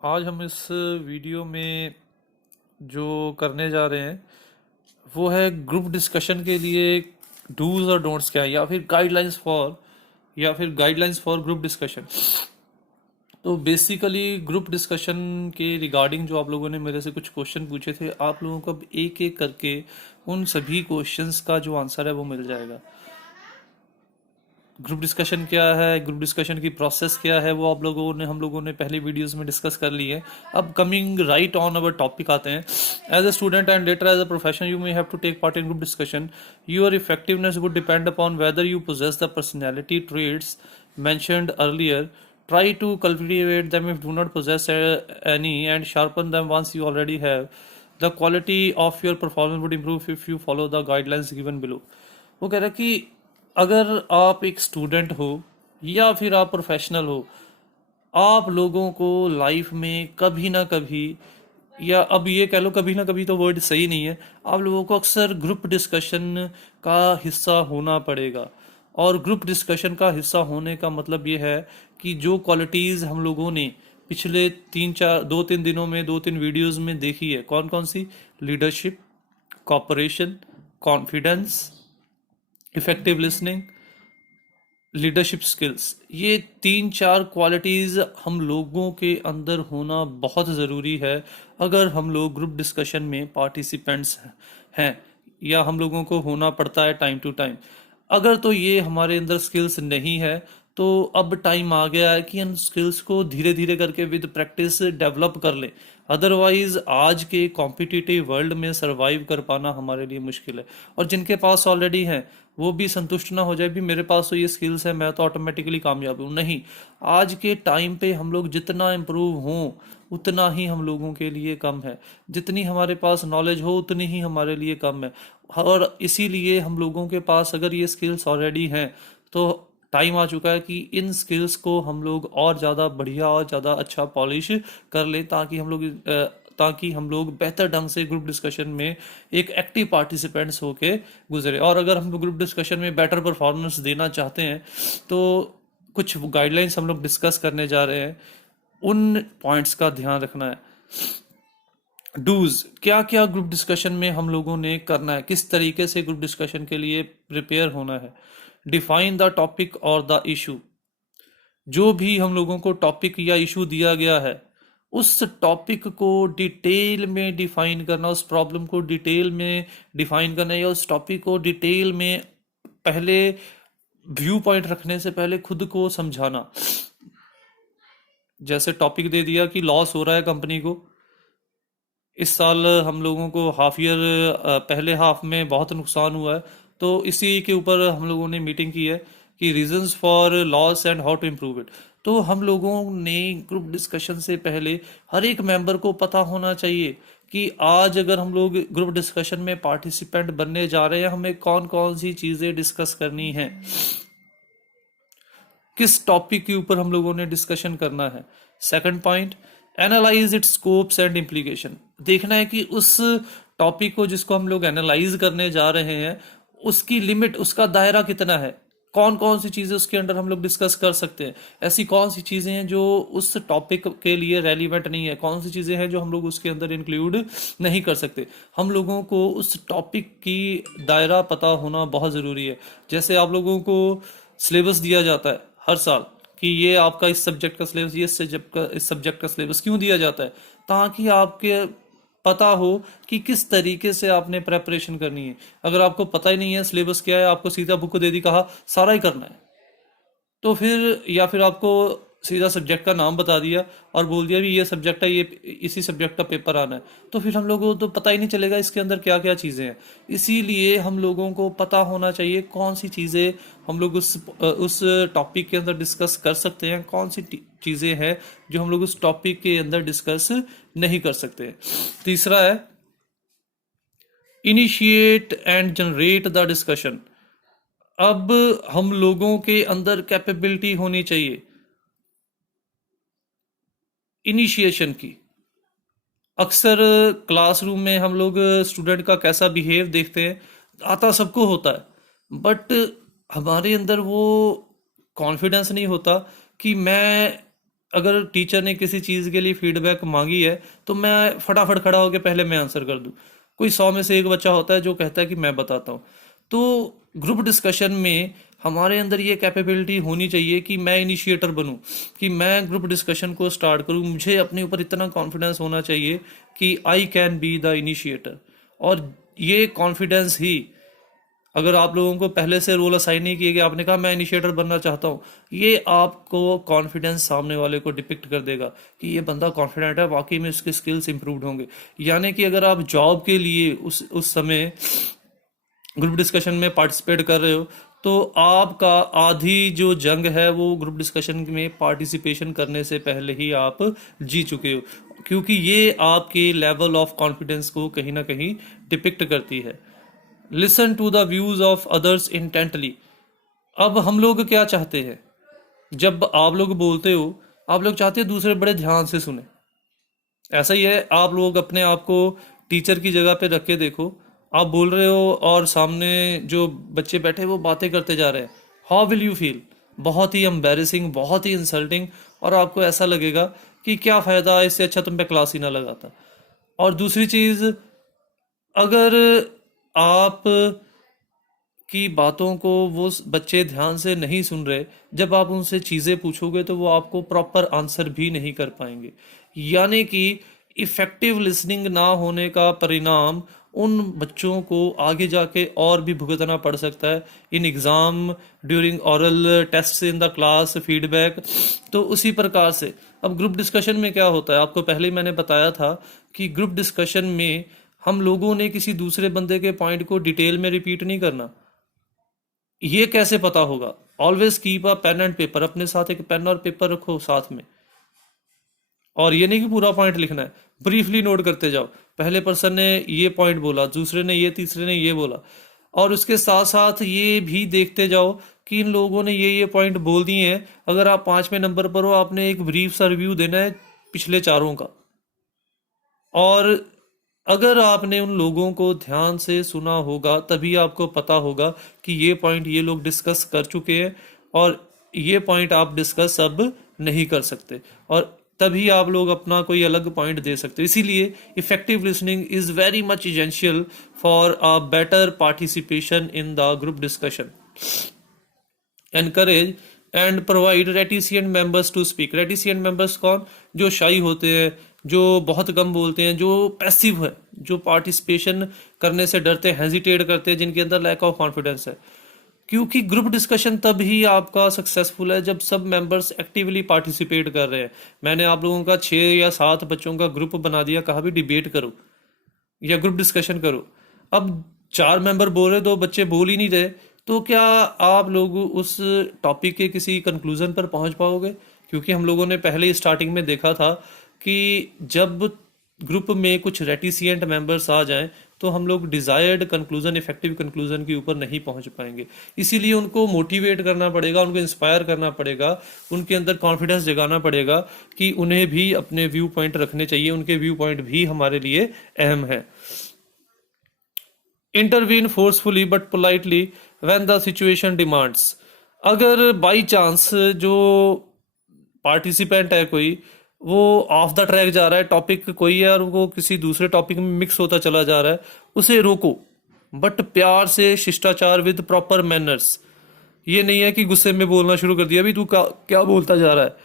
आज हम इस वीडियो में जो करने जा रहे हैं वो है ग्रुप डिस्कशन के लिए डूज और डोंट्स क्या है, या फिर गाइडलाइंस फॉर ग्रुप डिस्कशन। तो बेसिकली ग्रुप डिस्कशन के रिगार्डिंग जो आप लोगों ने मेरे से कुछ क्वेश्चन पूछे थे, आप लोगों को अब एक एक करके उन सभी क्वेश्चंस का जो आंसर है वो मिल जाएगा। ग्रुप डिस्कशन क्या है, ग्रुप डिस्कशन की प्रोसेस क्या है, वो हम लोगों ने पहले वीडियोस में डिस्कस कर ली है। अब coming right on our topic आते हैं। As a student and later as a professional you may have to take part in group discussion. Your effectiveness would depend upon whether you possess the personality traits mentioned earlier. Try to cultivate them if do not possess any, and sharpen them once you already have. The quality of your performance would improve if you follow the guidelines given below. वो कह रहा है कि अगर आप एक student हो या फिर आप प्रोफेशनल हो, आप लोगों को लाइफ में कभी ना कभी, या अब ये कह लो कभी ना कभी तो वर्ड सही नहीं है, आप लोगों को अक्सर ग्रुप डिस्कशन का हिस्सा होना पड़ेगा। और ग्रुप डिस्कशन का हिस्सा होने का मतलब ये है कि जो क्वालिटीज़ हम लोगों ने पिछले 2-3 दिनों में 2-3 वीडियोस में देखी है, कौन कौन सी? Leadership, cooperation, confidence, effective listening, leadership skills, ये 3-4 क्वालिटीज़ हम लोगों के अंदर होना बहुत ज़रूरी है अगर हम लोग ग्रुप डिस्कशन में पार्टिसिपेंट्स हैं, या हम लोगों को होना पड़ता है टाइम टू टाइम। अगर तो ये हमारे अंदर स्किल्स नहीं है, तो अब टाइम आ गया है कि इन स्किल्स को धीरे धीरे करके विद प्रैक्टिस डेवलप कर लें। अदरवाइज आज के कॉम्पिटिटिव वर्ल्ड में सरवाइव कर पाना हमारे लिए मुश्किल है। और जिनके पास ऑलरेडी हैं वो भी संतुष्ट ना हो जाए भी मेरे पास तो ये स्किल्स है, मैं तो ऑटोमेटिकली कामयाब हूँ। नहीं, आज के टाइम पे हम लोग जितना इम्प्रूव हों उतना ही हम लोगों के लिए कम है। जितनी हमारे पास नॉलेज हो उतनी ही हमारे लिए कम है। और इसीलिए हम लोगों के पास अगर ये स्किल्स ऑलरेडी हैं तो टाइम आ चुका है कि इन स्किल्स को हम लोग और ज़्यादा बढ़िया और ज़्यादा अच्छा पॉलिश कर लें, ताकि हम लोग बेहतर ढंग से ग्रुप डिस्कशन में एक एक्टिव पार्टिसिपेंट्स होके गुजरे। और अगर हम लोग ग्रुप डिस्कशन में बेटर परफॉर्मेंस देना चाहते हैं तो कुछ गाइडलाइंस हम लोग डिस्कस करने जा रहे हैं, उन पॉइंट्स का ध्यान रखना है। डूज क्या क्या ग्रुप डिस्कशन में हम लोगों ने करना है, किस तरीके से ग्रुप डिस्कशन के लिए प्रिपेयर होना है। डिफाइन द टॉपिक और द इशू, जो भी हम लोगों को टॉपिक या इशू दिया गया है उस टॉपिक को डिटेल में डिफाइन करना, उस प्रॉब्लम को डिटेल में डिफाइन करना, या उस टॉपिक को डिटेल में पहले व्यू पॉइंट रखने से पहले खुद को समझाना। जैसे टॉपिक दे दिया कि लॉस हो रहा है कंपनी को, इस साल हम लोगों को हाफ ईयर पहले हाफ में बहुत नुकसान हुआ है, तो इसी के ऊपर हम लोगों ने मीटिंग की है कि reasons for loss and how to improve it. तो हम लोगों ने ग्रुप डिस्कशन से पहले हर एक मेंबर को पता होना चाहिए कि आज अगर हम लोग ग्रुप डिस्कशन में पार्टिसिपेंट बनने जा रहे हैं, हमें कौन कौन सी चीज़ें डिस्कस करनी है, किस टॉपिक के ऊपर हम लोगों ने डिस्कशन करना है। Second point, analyse it's scopes and implication. देखना है कि उस टॉपिक को जिसको हम लोग एनालाइज करने जा रहे हैं उसकी लिमिट, उसका दायरा कितना है, कौन कौन सी चीज़ें उसके अंदर हम लोग डिस्कस कर सकते हैं, ऐसी कौन सी चीज़ें हैं जो उस टॉपिक के लिए रेलिवेंट नहीं है, कौन सी चीज़ें हैं जो हम लोग उसके अंदर इंक्लूड नहीं कर सकते। हम लोगों को उस टॉपिक की दायरा पता होना बहुत ज़रूरी है। जैसे आप लोगों को सिलेबस दिया जाता है हर साल कि ये आपका इस सब्जेक्ट का सिलेबस, ये इस सब्जेक्ट का सिलेबस क्यों दिया जाता है, ताकि आपके पता हो कि किस तरीके से आपने प्रेपरेशन करनी है। अगर आपको पता ही नहीं है सिलेबस क्या है, आपको सीधा बुक दे दी, कहा सारा ही करना है, तो फिर या फिर आपको सीधा सब्जेक्ट का नाम बता दिया और बोल दिया भी ये सब्जेक्ट है, ये इसी सब्जेक्ट का पेपर आना है, तो फिर हम लोगों को तो पता ही नहीं चलेगा इसके अंदर क्या क्या चीज़ें हैं। इसीलिए हम लोगों को पता होना चाहिए कौन सी चीज़ें हम लोग उस टॉपिक के अंदर डिस्कस कर सकते हैं, कौन सी चीज़ें हैं जो हम लोग उस टॉपिक के अंदर डिस्कस नहीं कर सकते। तीसरा है, initiate and generate the discussion. अब हम लोगों के अंदर कैपेबिलिटी होनी चाहिए इनिशिएशन की। अक्सर क्लासरूम में हम लोग स्टूडेंट का कैसा बिहेव देखते हैं, आता सबको होता है, बट हमारे अंदर वो कॉन्फिडेंस नहीं होता कि मैं अगर टीचर ने किसी चीज़ के लिए फीडबैक मांगी है तो मैं फटाफट खड़ा होकर पहले मैं आंसर कर दूं। कोई 100 में से एक बच्चा होता है जो कहता है कि मैं बताता हूँ। तो ग्रुप डिस्कशन में हमारे अंदर ये कैपेबिलिटी होनी चाहिए कि मैं इनिशिएटर बनूं, कि मैं ग्रुप डिस्कशन को स्टार्ट करूं। मुझे अपने ऊपर इतना कॉन्फिडेंस होना चाहिए कि I can be the initiator. और ये कॉन्फिडेंस ही, अगर आप लोगों को पहले से रोल असाइन नहीं किए गया, आपने कहा मैं इनिशिएटर बनना चाहता हूँ, ये आपको कॉन्फिडेंस सामने वाले को डिपिक्ट कर देगा कि ये बंदा कॉन्फिडेंट है, वाकई में इसके स्किल्स इंप्रूव होंगे। यानी कि अगर आप जॉब के लिए उस समय ग्रुप डिस्कशन में पार्टिसिपेट कर रहे हो तो आपका आधी जो जंग है वो ग्रुप डिस्कशन में पार्टिसिपेशन करने से पहले ही आप जी चुके हो, क्योंकि ये आपके लेवल ऑफ कॉन्फिडेंस को कहीं ना कहीं डिपिक्ट करती है। Listen to the views of others intently. अब हम लोग क्या चाहते हैं, जब आप लोग बोलते हो आप लोग चाहते हैं दूसरे बड़े ध्यान से सुने। ऐसा ही है, आप लोग अपने आप को टीचर की जगह पे रख के देखो। आप बोल रहे हो और सामने जो बच्चे बैठे वो बातें करते जा रहे हैं, हाउ विल यू फील? बहुत ही एम्बैरेसिंग, बहुत ही इंसल्टिंग, और आपको ऐसा लगेगा कि क्या फ़ायदा, इससे अच्छा तुम पे क्लास ही ना लगाता। और दूसरी चीज़, अगर आप की बातों को वो बच्चे ध्यान से नहीं सुन रहे, जब आप उनसे चीज़ें पूछोगे तो वो आपको प्रॉपर आंसर भी नहीं कर पाएंगे। यानी कि इफ़ेक्टिव लिसनिंग ना होने का परिणाम उन बच्चों को आगे जाके और भी भुगतना पड़ सकता है in exam, during oral test, in the class feedback. तो उसी प्रकार से अब ग्रुप डिस्कशन में क्या होता है, आपको पहले ही मैंने बताया था कि ग्रुप डिस्कशन में हम लोगों ने किसी दूसरे बंदे के पॉइंट को डिटेल में रिपीट नहीं करना। ये कैसे पता होगा? Always keep a pen and paper, अपने साथ एक पेन और पेपर रखो साथ में। और ये नहीं कि पूरा पॉइंट लिखना है, ब्रीफली नोट करते जाओ, पहले पर्सन ने ये पॉइंट बोला, दूसरे ने ये, तीसरे ने ये बोला। और उसके साथ साथ ये भी देखते जाओ कि इन लोगों ने ये पॉइंट बोल दिए हैं। अगर आप 5वें नंबर पर हो, आपने एक ब्रीफ सा रिव्यू देना है पिछले चारों का। और अगर आपने उन लोगों को ध्यान से सुना होगा तभी आपको पता होगा कि ये पॉइंट ये लोग डिस्कस कर चुके हैं और ये पॉइंट आप डिस्कस अब नहीं कर सकते, और तभी आप लोग अपना कोई अलग पॉइंट दे सकते हो। इसीलिए effective listening is very much essential for a better participation in the group discussion. Encourage and provide reticent members to speak. Reticent members कौन? जो शाई होते हैं, जो बहुत कम बोलते हैं, जो पैसिव है, जो पार्टिसिपेशन करने से डरते हैं, हेजिटेट करते हैं, जिनके अंदर लैक ऑफ कॉन्फिडेंस है। क्योंकि ग्रुप डिस्कशन तब ही आपका सक्सेसफुल है जब सब मेंबर्स एक्टिवली पार्टिसिपेट कर रहे हैं। मैंने आप लोगों का 6 या 7 बच्चों का ग्रुप बना दिया, कहा भी डिबेट करो या ग्रुप डिस्कशन करो। अब 4 मेंबर बोल रहे, 2 बच्चे बोल ही नहीं रहे, तो क्या आप लोग उस टॉपिक के किसी कंक्लूजन पर पहुंच पाओगे? क्योंकि हम लोगों ने पहले ही स्टार्टिंग में देखा था कि जब ग्रुप में कुछ रेटिसिएंट मेंबर्स आ जाएं तो हम लोग डिजायर्ड कंक्लूजन, इफेक्टिव कंक्लूजन के ऊपर नहीं पहुंच पाएंगे। इसीलिए उनको मोटिवेट करना पड़ेगा, उनको इंस्पायर करना पड़ेगा, उनके अंदर कॉन्फिडेंस जगाना पड़ेगा कि उन्हें भी अपने व्यू पॉइंट रखने चाहिए, उनके व्यू पॉइंट भी हमारे लिए अहम है। Intervene forcefully but politely when the situation demands. अगर बाई चांस जो पार्टिसिपेंट है कोई, वो ऑफ द ट्रैक जा रहा है, टॉपिक कोई है और वो किसी दूसरे टॉपिक में मिक्स होता चला जा रहा है, उसे रोको, बट प्यार से, शिष्टाचार, विद प्रॉपर मैनर्स। ये नहीं है कि गुस्से में बोलना शुरू कर दिया, अभी तू क्या बोलता जा रहा है,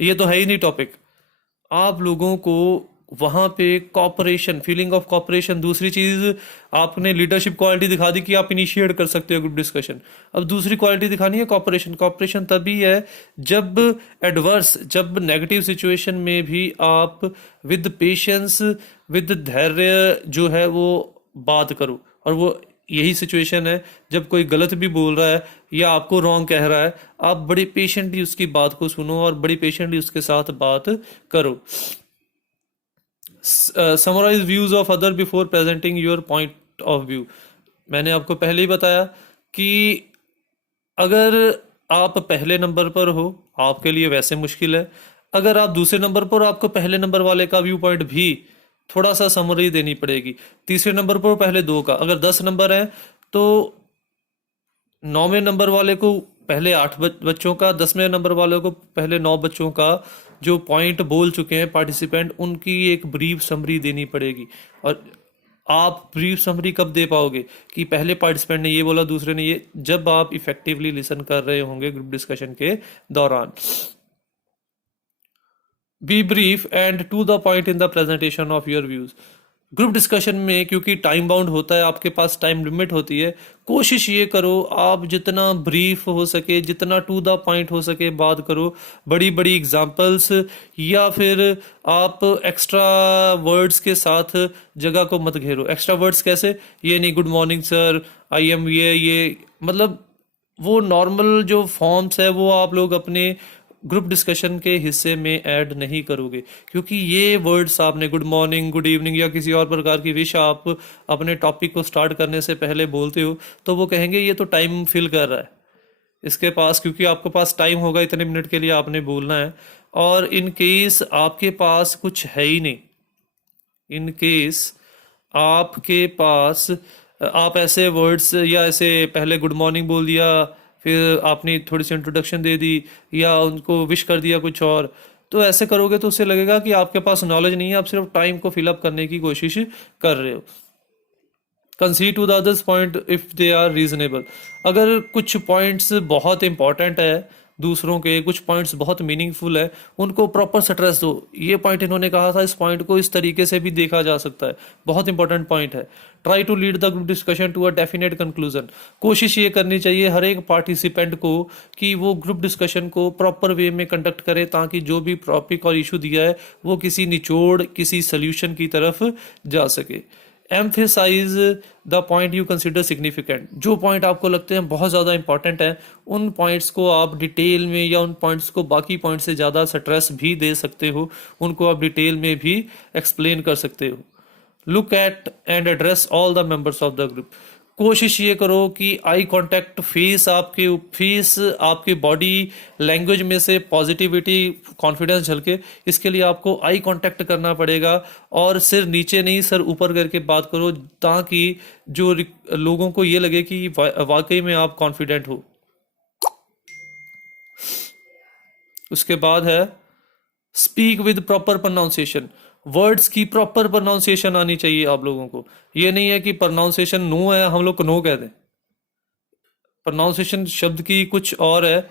ये तो है ही नहीं टॉपिक। आप लोगों को वहां पे कॉपरेशन, फीलिंग ऑफ कॉपरेशन। दूसरी चीज, आपने लीडरशिप क्वालिटी दिखा दी कि आप इनिशिएट कर सकते हो ग्रुप डिस्कशन। अब दूसरी क्वालिटी दिखानी है कॉपरेशन। कॉपरेशन तभी है जब एडवर्स, जब नेगेटिव सिचुएशन में भी आप विद पेशेंस, विद धैर्य जो है वो बात करो। और वो यही सिचुएशन है जब कोई गलत भी बोल रहा है या आपको रॉन्ग कह रहा है, आप बड़ी पेशेंटली उसकी बात को सुनो और बड़ी पेशेंटली उसके साथ बात करो। Summarise views of other before presenting your point of view. मैंने आपको पहले ही बताया कि अगर आप पहले नंबर पर हो, आपके लिए वैसे मुश्किल है। अगर आप दूसरे नंबर पर, आपको पहले नंबर वाले का व्यू पॉइंट भी थोड़ा सा समरी देनी पड़ेगी। तीसरे नंबर पर पहले 2 का, अगर 10 नंबर है तो 9वें नंबर वाले को पहले 8 बच्चों का, 10वें नंबर वाले को पहले 9 बच्चों का जो पॉइंट बोल चुके हैं पार्टिसिपेंट उनकी एक ब्रीफ समरी देनी पड़ेगी। और आप ब्रीफ समरी कब दे पाओगे कि पहले पार्टिसिपेंट ने ये बोला दूसरे ने ये, जब आप इफेक्टिवली लिसन कर रहे होंगे ग्रुप डिस्कशन के दौरान। Be brief and to the point in the presentation of your views. Group discussion में क्योंकि टाइम बाउंड होता है, आपके पास टाइम लिमिट होती है, कोशिश ये करो आप जितना ब्रीफ हो सके, जितना टू द पॉइंट हो सके बात करो। बड़ी बड़ी एग्जांपल्स या फिर आप एक्स्ट्रा वर्ड्स के साथ जगह को मत घेरो। एक्स्ट्रा वर्ड्स कैसे, ये नहीं good morning sir, I am ये मतलब वो नॉर्मल जो फॉर्म्स है वो आप लोग अपने ग्रुप डिस्कशन के हिस्से में ऐड नहीं करोगे, क्योंकि ये वर्ड्स आपने गुड मॉर्निंग, गुड इवनिंग या किसी और प्रकार की विश आप अपने टॉपिक को स्टार्ट करने से पहले बोलते हो, तो वो कहेंगे ये तो टाइम फिल कर रहा है इसके पास, क्योंकि आपके पास टाइम होगा इतने मिनट के लिए आपने बोलना है। और इन केस आपके पास कुछ है ही नहीं, इन केस आपके पास आप ऐसे वर्ड्स या ऐसे पहले गुड मॉर्निंग बोल दिया, फिर आपने थोड़ी सी इंट्रोडक्शन दे दी या उनको विश कर दिया कुछ और, तो ऐसे करोगे तो उससे लगेगा कि आपके पास नॉलेज नहीं है, आप सिर्फ टाइम को फिलअप करने की कोशिश कर रहे हो। Concede to the others point if they are reasonable. अगर कुछ पॉइंट्स बहुत इंपॉर्टेंट है, दूसरों के कुछ पॉइंट्स बहुत मीनिंगफुल है, उनको प्रॉपर स्ट्रेस दो। ये पॉइंट इन्होंने कहा था, इस पॉइंट को इस तरीके से भी देखा जा सकता है, बहुत इंपॉर्टेंट पॉइंट है। Try to lead the group discussion to a definite conclusion. कोशिश ये करनी चाहिए हर एक पार्टिसिपेंट को कि वो ग्रुप डिस्कशन को प्रॉपर वे में कंडक्ट करे, ताकि जो भी टॉपिक और इशू दिया है वो किसी निचोड़, किसी सोल्यूशन की तरफ जा सके। Emphasise the point you consider significant. जो पॉइंट आपको लगते हैं बहुत ज़्यादा इंपॉर्टेंट है, उन पॉइंट्स को आप डिटेल में या उन पॉइंट्स को बाकी पॉइंट से ज़्यादा स्ट्रेस भी दे सकते हो, उनको आप डिटेल में भी एक्सप्लेन कर सकते हो। Look at and address all the members of the group. कोशिश ये करो कि आई कांटेक्ट, फेस आपके बॉडी लैंग्वेज में से पॉजिटिविटी, कॉन्फिडेंस झलके, इसके लिए आपको आई कांटेक्ट करना पड़ेगा। और सिर नीचे नहीं सर ऊपर करके बात करो, ताकि जो लोगों को ये लगे कि वाकई में आप कॉन्फिडेंट हो। उसके बाद है speak with proper pronunciation. Words की प्रॉपर प्रोनाउंसिएशन आनी चाहिए आप लोगों को। ये नहीं है कि प्रोनाउंसिएशन नो है हम लोग नो कह दें, प्रोनाउंसिएशन शब्द की कुछ और है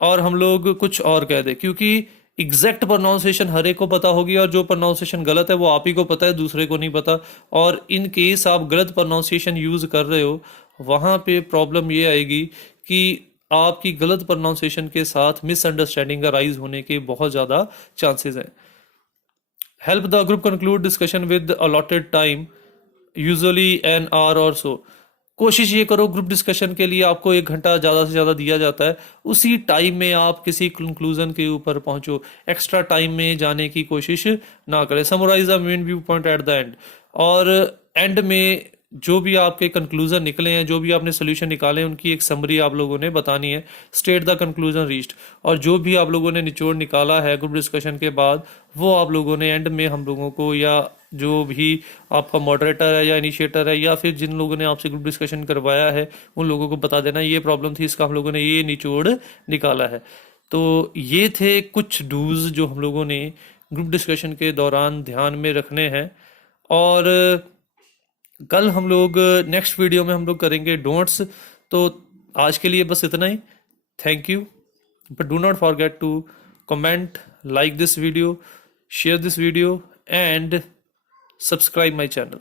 और हम लोग कुछ और कह दें, क्योंकि एग्जैक्ट प्रोनाउंसिएशन हर एक को पता होगी और जो प्रोनाउंसिएशन गलत है वो आप ही को पता है, दूसरे को नहीं पता। और इन केस आप गलत प्रोनाउंसिएशन यूज कर रहे हो, वहां पे प्रॉब्लम ये आएगी कि आपकी गलत प्रोनाउंसिएशन के साथ मिसअंडरस्टैंडिंग का राइज होने के बहुत ज़्यादा चांसेस हैं। Help the group conclude discussion with allotted time, usually an hour और सो। कोशिश ये करो, ग्रुप डिस्कशन के लिए आपको 1 घंटा ज़्यादा से ज़्यादा दिया जाता है, उसी टाइम में आप किसी कंक्लूजन के ऊपर पहुंचो, एक्स्ट्रा टाइम में जाने की कोशिश ना करें। Summarise the main view point at the end. और एंड में जो भी आपके कंक्लूजन निकले हैं, जो भी आपने सोल्यूशन निकाले हैं, उनकी एक समरी आप लोगों ने बतानी है। State the conclusion reached. और जो भी आप लोगों ने निचोड़ निकाला है ग्रुप डिस्कशन के बाद, वो आप लोगों ने एंड में हम लोगों को, या जो भी आपका मॉडरेटर है या इनिशिएटर है या फिर जिन लोगों ने आपसे ग्रुप डिस्कशन करवाया है, उन लोगों को बता देना ये प्रॉब्लम थी, इसका हम लोगों ने ये निचोड़ निकाला है। तो ये थे कुछ डूज जो हम लोगों ने ग्रुप डिस्कशन के दौरान ध्यान में रखने हैं। और कल हम लोग नेक्स्ट वीडियो में हम लोग करेंगे डोंट्स। तो आज के लिए बस इतना ही। Thank you, but do not forget to comment, like this video, share this video and subscribe my channel.